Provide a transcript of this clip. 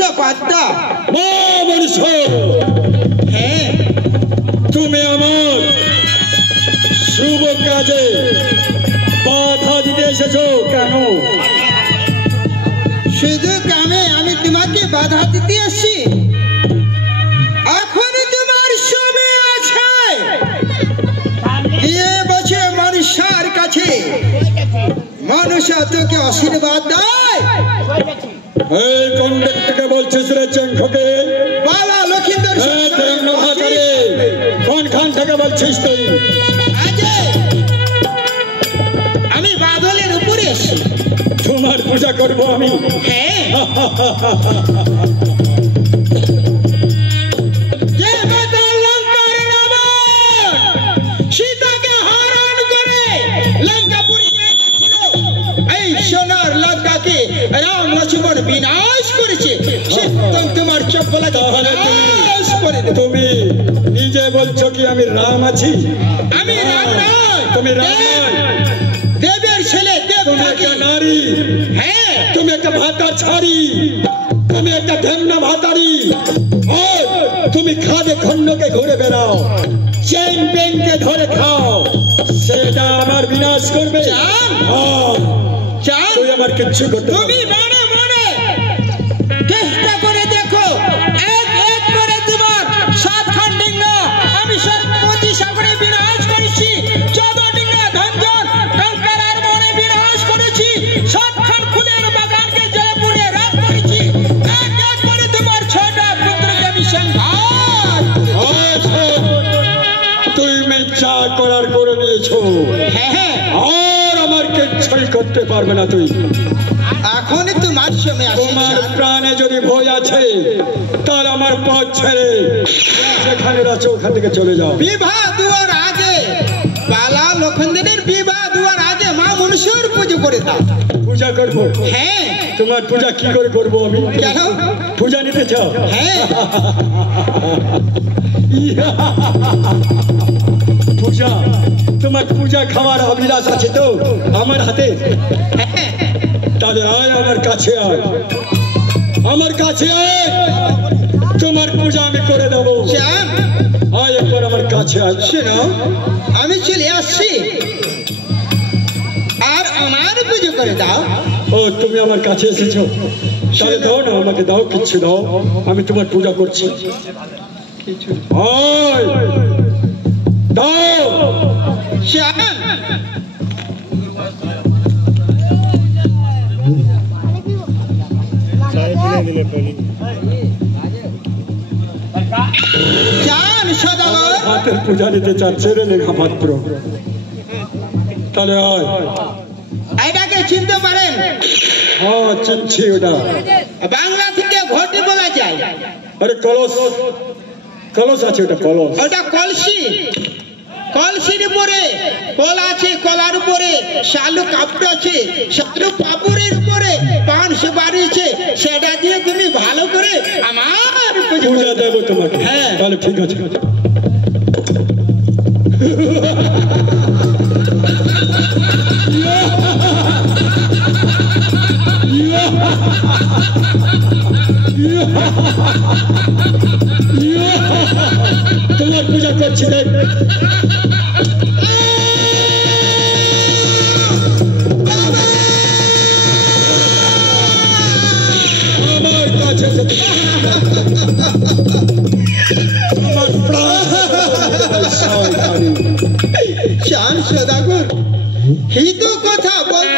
মনুষ্য পাত্তা মনুষ্য হ্যাঁ তুমি আমার শুভ কাজে বাধা দিতে এসেছো কেন? শুধু কামে আমি তোমাকে বাধা দিতে আসি? এখন তোমার সময় আছে গিয়ে বসে মানুষের কাছে, মানুষ তোকে আশীর্বাদ দেয়। এই কোন ব্যক্তিকে বলছিস রে চেঙ্খকে? বাবা লক্ষিন্দর কোনখান থেকে বলছিস তুই? আমি বাদলের উপরে এসি। তোমার পূজা করবো আমি? হ্যাঁ সীতাকে হরণ করে লঙ্কাপুর এই সোনার লঙ্কাকে রাম লক্ষ্মণ বিনাশ করেছে। তোমার চপ্পলা তুমি নিজে বলছো কি আমি রাম আছি? আমি রাম নয়, তুমি রাম নয়, দেবের ছেলে দেব। তুমি একটা নারী। হ্যাঁ তুমি একটা ভাতা ছাড়ি, তুমি একটা ঢেমনা ভাতারি। তুমি খাদে খন্ডকে ঘুরে বেড়াও, চেন ব্যাংকে ধরে খাও, সেটা আমার বিনাশ করবে? তুই আমার কিচ্ছু করতে তুমি মনে মনে চেষ্টা করে দেখো, এক এক করে তোমার 7 খণ্ডিঙ্গ আমি সর্বপতি সাগরে বিনাশ করেছি, 14 ডিঙ্গ ধনজন টঙ্কারার মনে বিনাশ করেছি, 7 খান ফুলের বাগানকে জলে পুড়ে রাত করেছি, এক এক করে তোমার 6টা পুত্রকে আমি সংহার। তুই মিথ্যা করার করে নিয়েছো। হ্যাঁ আর আমার কিচ্ছুই করতে পারবে না তুই। এখন তোমার সময় আছে। তোমার প্রাণে যদি ভয় আছে তাহলে আমার পথ ছেড়ে যেখানে আছো ওখান থেকে চলে যাও। বিবাহ দুয়ার আগে বালা লক্ষণদের বিবাহ দুয়ার আগে মা মনুষ্যর পুজো করে দাও। পূজা করবো? হ্যাঁ তোমার পূজা কি করে করবো আমি? কেন? পূজা নিতে চাও? হ্যাঁ পূজা, তোমার পূজা খাওয়ার অভিলাষ আছে তো আমার হাতে? তাহলে আয় আমার কাছে, আয় আমার কাছে আয়, তোমার পূজা আমি করে দেবো। আয় একবার আমার কাছে আয়। শোনো আমি চলে আসছি আর আমার পুজো করে দাও। ও তুমি আমার কাছে এসেছো, তাহলে দাও না, আমাকে দাও, কিচ্ছু দাও, আমি তোমার পূজা করছি। আয় দাও। হাতের পূজা নিতে চাচ্ছে রে লেখা পাত্র, তাহলে আয়। এটাকে চিনতে পারেন? হ্যাঁ চিনছি, ওটা বাংলা থেকে ঘটি বলা যায়। আরে কলস, কলস আছে, ওটা কলস। ওটা কলসি, কলসির উপরে কল আছে, কলার উপরে শালু কাপড় আছে, শালু কাপড়ের উপরে পান সুপারি আছে, সেটা দিয়ে তুমি ভালো করে আমার পূজা দেবো তোমাকে। হ্যাঁ তাহলে ঠিক আছে। তোমার পূজা করছি দেখ। আমার কাছে আমার প্রাণ সদাগর হিতু কথা বল